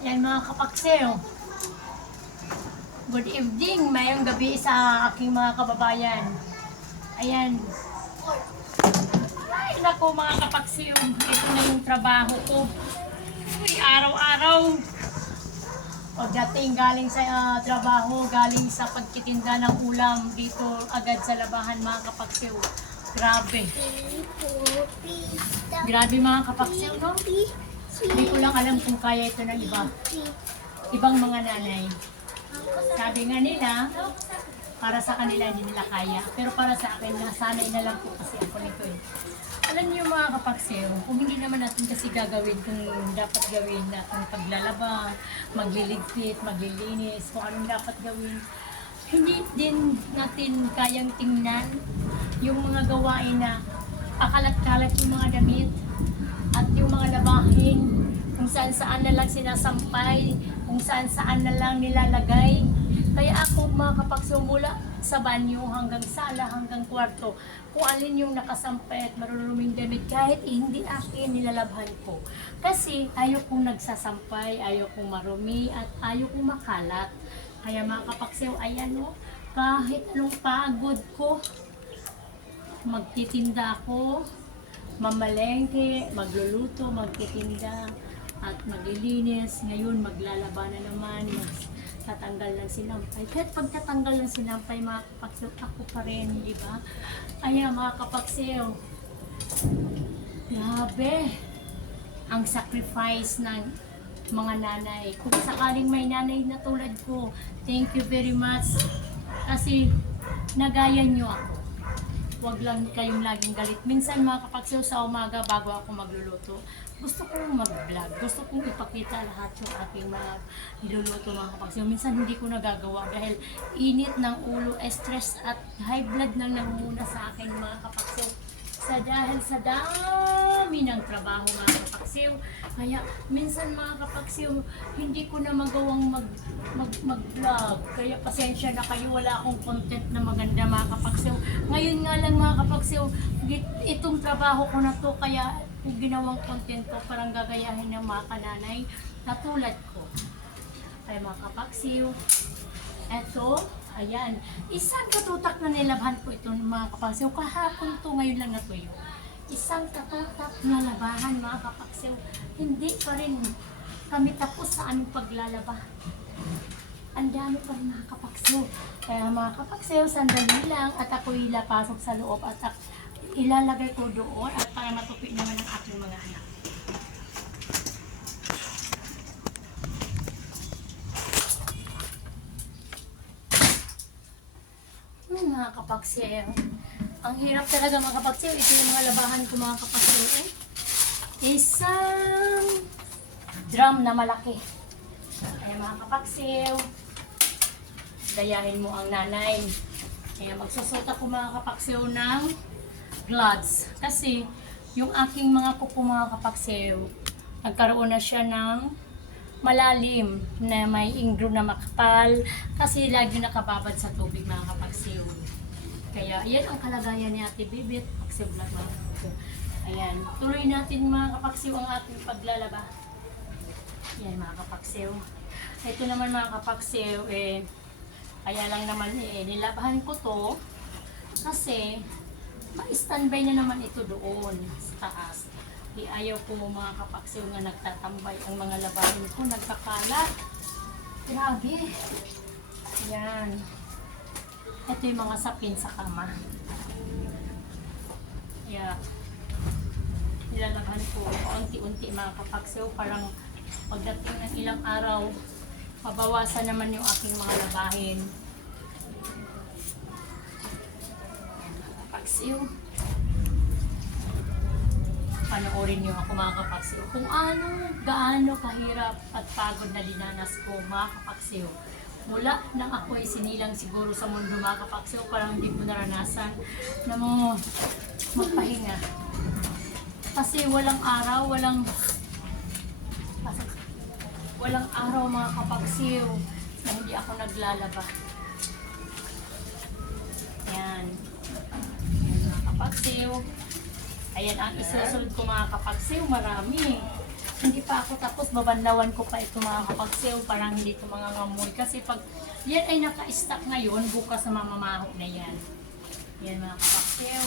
Yan mga kapaksew. Good evening, mayong gabi sa aking mga kababayan. Ayan. Ay, naku mga kapaksew. Ito na yung trabaho ko. Uy, araw-araw. Pagdating galing sa ah, trabaho, galing sa pagtitinda ng ulam dito agad sa labahan mga kapaksew. Grabe. Grabe mga kapaksew, no? Hindi ko lang alam kung kaya ito ng iba. Ibang mga nanay. Sabi nga nila, para sa kanila hindi nila kaya. Pero para sa akin, nasanay na lang po kasi ako nito eh. Alam niyo mga kapaksew, kung hindi naman natin kasi gagawin kung dapat gawin natin paglalaba, magliligpit, maglilinis, kung anong dapat gawin, hindi din natin kayang tingnan yung mga gawain na pakalat-kalat yung mga damit at yung mga labahin kung saan saan na lang sinasampay, kung saan saan na lang nilalagay. Kaya ako mga kapakso mula sa banyo hanggang sala, hanggang kwarto, kung alin yung nakasampay at maruruming damit, kahit hindi akin nilalabhan ko. Kasi ayaw kong nagsasampay, ayaw kong marumi, at ayaw kong makalat. Kaya mga kapaksew, ayan o, kahit anong pagod ko, magtitinda ako, mamalengke, magluluto, magtitinda, at maglilinis. Ngayon, maglalaba na naman, tatanggal ng sinampay. Kahit pagtatanggal ng sinampay, mga kapaksew, ako pa rin, di ba? Ayan, mga kapaksew, grabe, ang sacrifice ng mga nanay. Kung sakaling may nanay na tulad ko, thank you very much. Kasi nagaya nyo ako. Huwag lang kayong laging galit. Minsan mga kapagsaw sa umaga bago ako magluluto, gusto kong mag-vlog. Gusto kong ipakita lahat yung aking mga niluluto mga kapagsaw. Minsan hindi ko nagagawa dahil init ng ulo, stress at high blood nang nangunguna sa akin mga kapagsaw sa dahil sa dami ng trabaho mga kapaksiw. Kaya minsan mga kapaksiw, hindi ko na magawang mag, mag, mag-vlog. Kaya pasensya na kayo, wala akong content na maganda mga kapaksiw. Ngayon nga lang mga kapaksiw, itong trabaho ko na to, kaya ginawang content ko, parang gagayahin ng mga kananay na tulad ko. Kaya mga kapaksiw, eto, ayan. Isang katutak na nilabhan ko ito ng mga kapaksew. Kahapon to, ngayon lang natuyo. Isang katutak na labahan mga kapaksew. Hindi pa rin kami tapos sa aming paglalaba. Ang dami pa rin mga kapaksew. Kaya mga kapaksew, sandali lang at ako'y lapasok sa loob at ilalagay ko doon at para matupi naman ang aking mga anak. Hmm, mga kapaksew. Ang hirap talaga mga kapaksew. Ito yung mga labahan ko mga kapaksew. Eh. Isang drum na malaki. Kaya mga kapaksew, dayahin mo ang nanay. Kaya magsusot ako mga kapaksew ng gloves. Kasi yung aking mga kuko mga kapaksew, nagkaroon na siya ng malalim na may ingro na makapal kasi lagi nakababad sa tubig mga kapagsiw. Kaya yan ang kalagayan ni Ate Bibit, Paksiw mga kapagsiw. Ayan, tuloy natin mga kapagsiw ang ating paglalaba. Yan mga kapagsiw. Ito naman mga kapagsiw, eh, kaya lang naman eh, nilabahan ko to kasi ma-standby na naman ito doon sa taas. Di ayaw ko mga kapaksew nga nagtatambay ang mga labahin ko, nagkakalat. Grabe. Yan. Ito yung mga sapin sa kama. Yeah. Nilalaghan ko unti-unti mga kapaksew. Parang pagdating ng ilang araw, mabawasan naman yung aking mga labahin. Kapaksew panoorin niyo ako mga kapaksiw. Kung ano, gaano kahirap at pagod na dinanas ko mga kapaksiw. Mula nang ako ay sinilang siguro sa mundo mga kapaksiw, parang hindi ko naranasan na mo magpahinga. Kasi walang araw, walang walang araw mga kapaksiw na hindi ako naglalaba. Yan. Yan mga kapaksiw. Ayan ang isusunod ko mga kapagsiw, marami. Hindi pa ako tapos, babanlawan ko pa ito mga kapagsew, parang hindi ito mga ngamoy. Kasi pag yan ay naka-stack ngayon, bukas na mamamaho na yan. Yan mga kapagsew.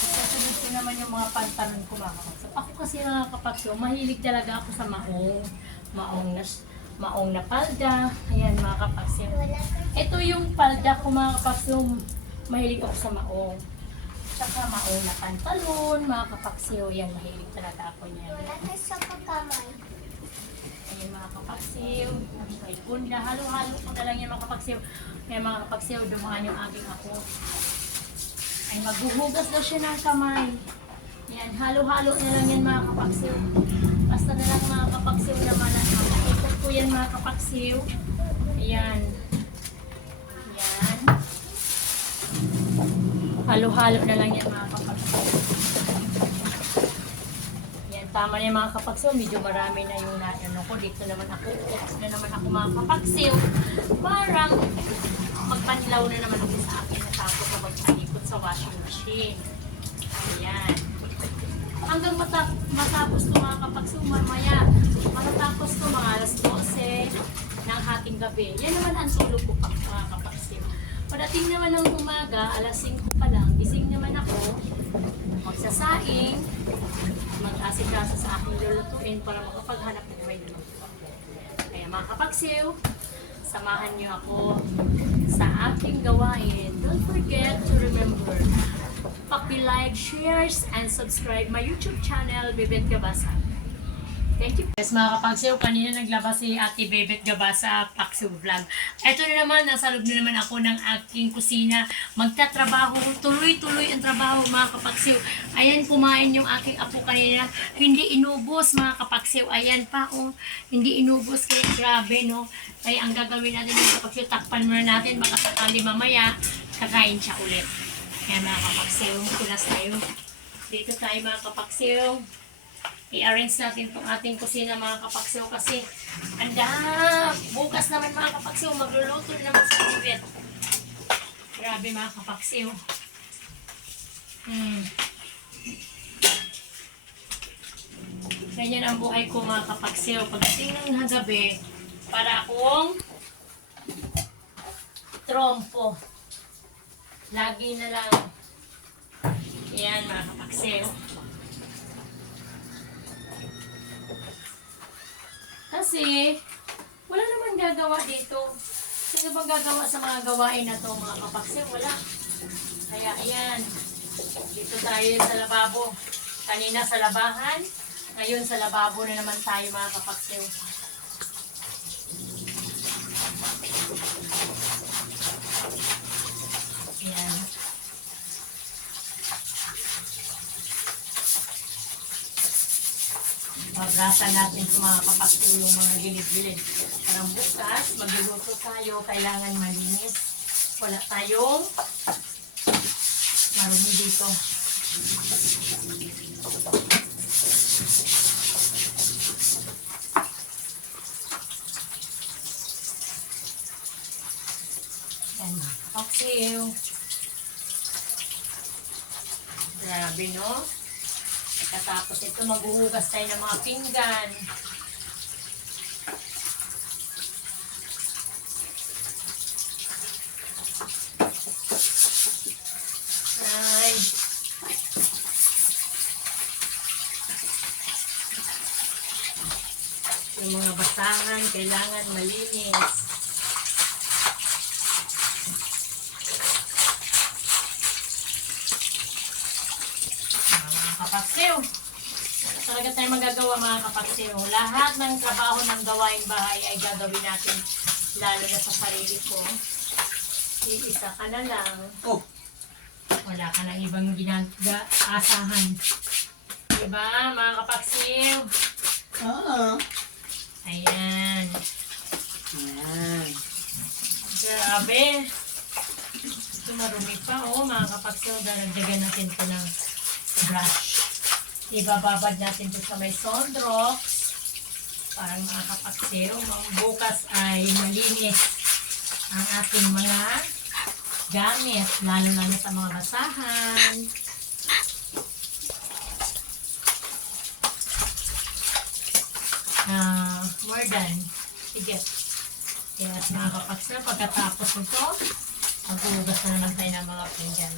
Susunod ko naman yung mga pantalon ko mga kapagsew. Ako kasi mga kapagsew, mahilig talaga ako sa maong. Maong na, maong na palda. Ayan mga kapagsew. Ito yung palda ko mga kapagsew. Mahilig ako sa maong. Tsaka maong na pantalon, mga kapagsew. Yan, mahilig talaga ako niyan. Wala na sa pagkamay. Ayan mga kapagsew. May kunda. Halo-halo ko na lang yan mga kapagsew. Kaya mga kapagsew, dumaan yung aking ako. Ay maghuhugas daw siya ng kamay. Yan, halo-halo na lang yan mga kapagsew. Basta na lang mga kapagsew naman at makikot ko yan mga kapagsew. Ayan. Yan. Halo-halo na lang yan mga kapagsew. Yan, tama na yung mga kapagsew. Medyo marami na yung ano ko. Dito naman ako. Oops na naman ako mga kapagsew. Parang magpanlaw na naman ako sa akin. Natapos na magpanikot sa washing machine. Ayan. Hanggang mata matapos ko mga kapagsew mamaya. Matatapos ko mga alas 12 ng hating gabi. Yan naman ang tulog ko pa mga kapagsew. Padating naman ng umaga, alas 5 pa lang, gising naman ako, magsasaing, mag-asikaso sa aking lulutuin para makapaghanap ng may luluto. Kaya mga kapagsiw, samahan niyo ako sa aking gawain. Don't forget to remember, paki-like, shares, and subscribe my YouTube channel, Bibet Gabasa. Thank you. Yes, mga kapagsiw, kanina naglabas si Ate Bebet Gabasa Paksiw Vlog. Ito na naman, nasa loob na naman ako ng aking kusina. Magtatrabaho, tuloy-tuloy ang trabaho mga kapagsiw. Ayan, kumain yung aking apo kanina. Hindi inubos mga kapagsiw. Ayan pa, oh. Hindi inubos. Kaya grabe, no? Kaya ang gagawin natin mga kapagsiw, takpan muna natin. Baka sakali mamaya, kakain siya ulit. Kaya mga kapagsiw, kulas tayo. Dito tayo mga kapagsiw i-arrange natin itong ating kusina mga kapaksew kasi anda bukas naman mga kapaksew magluluto na naman sa tibet grabe mga kapaksew hmm. ganyan ang buhay ko mga kapaksew pagdating ng gabi para akong trompo. Lagi na lang. Yan mga kapaksew Kasi, wala naman gagawa dito. Sino bang gagawa sa mga gawain na to, mga kapakse? Wala. Kaya, ayan. Dito tayo sa lababo. Kanina sa labahan. Ngayon sa lababo na naman tayo, mga kapakse. Ayan. Magasan natin sa mga kapakto yung mga gilid-gilid. Parang bukas, magluluto tayo, kailangan malinis. Wala tayong marumi dito. Yan, kapaktiw. Grabe, no? Pagkatapos ito, maghuhugas tayo ng mga pinggan. Ay. Yung mga basangan, kailangan malinis. Mga kapatsew. Wala talaga tayo magagawa mga kapatsew. Lahat ng trabaho ng gawain bahay ay gagawin natin lalo na sa sarili ko. Iisa ka na lang. Oh, Wala ka na ibang ginag-asahan. Diba mga kapatsew? oo. Ayan. Ayan. Grabe. Ito marumi pa. Oh, mga kapatsew, daragdagan natin ito ng brush. Ibababad natin ito sa may mga kapatsew, mga bukas ay malinis ang ating mga gamit, lalo-lalo sa mga basahan. Ah, more than. Sige. Kaya mga kapaksel, pagkatapos nito, maghuhugas na naman tayo ng mga pinggan.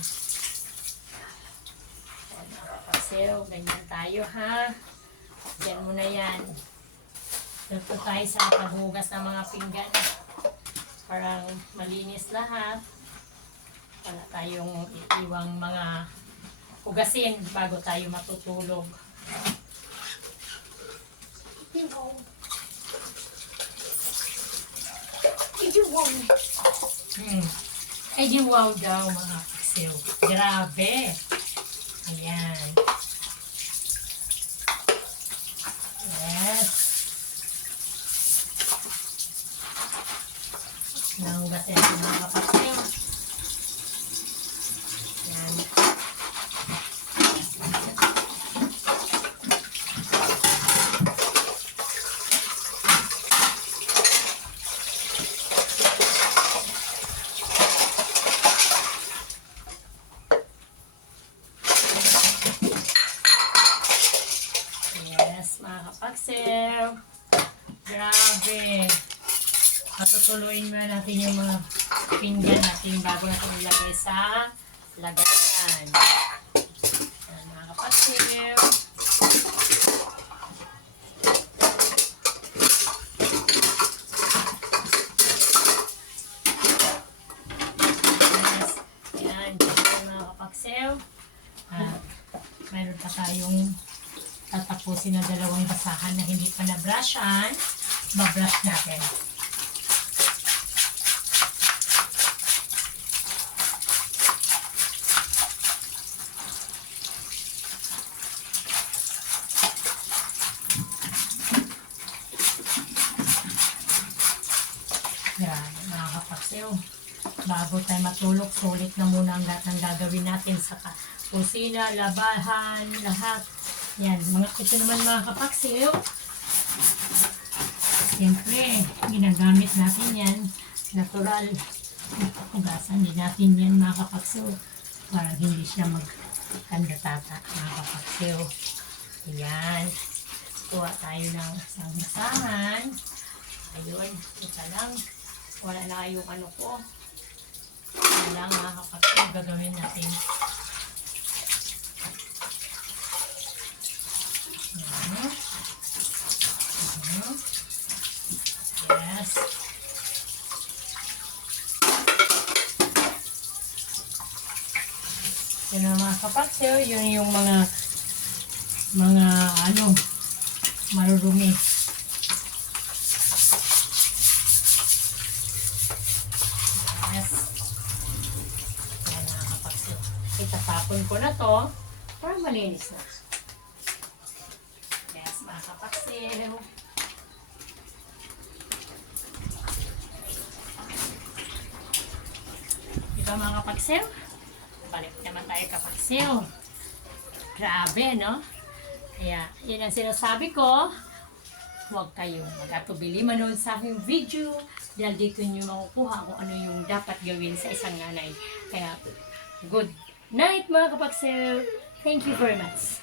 Kapaksel, ganyan tayo ha. Diyan mo na yan. Dito tayo sa paghuhugas ng mga pinggan. Parang malinis lahat. Wala tayong iiwang mga hugasin bago tayo matutulog. Hmm. Ay, wow daw mga kaksiw. Grabe. Ayan. Yes. Nahugasin ko mga kapaksiw. Ayan. Yes, mga kapaksew. Grabe. Patutuloyin muna natin yung mga pinggan natin bago natin ilagay sa lagayan. Yan, mga. At mayroon pa tayong tatapusin na dalawang basahan na hindi pa na-brushan, ma-brush natin. Yan, mga kapaksew. Bago tayo matulog, sulit na muna ang lahat ng gagawin natin sa kusina, labahan, lahat. Yan, mga ito naman mga kapaksew. Siyempre, ginagamit natin yan. Natural. Hugasan din natin yan mga kapaksew. Para hindi siya magkandatata mga kapaksew. Ayan. Kuha tayo ng isang basahan. Ayun, ito lang. Wala na kayong ano ko. Wala mga kapaksew. Gagawin natin. Yun ang mga kapaksew, yun yung mga mga ano marurumi. Yes. Yan mga kapaksew. Itatapon ko na to para malinis na. Yes, mga kapaksew. Ito mga kapaksew. Balik naman tayo kapaksew. Grabe, no? Kaya, yun ang sinasabi ko. Huwag kayong mag-atubili manood sa aking video dahil dito nyo makukuha kung ano yung dapat gawin sa isang nanay. Kaya, good night mga kapaksew. Thank you very much.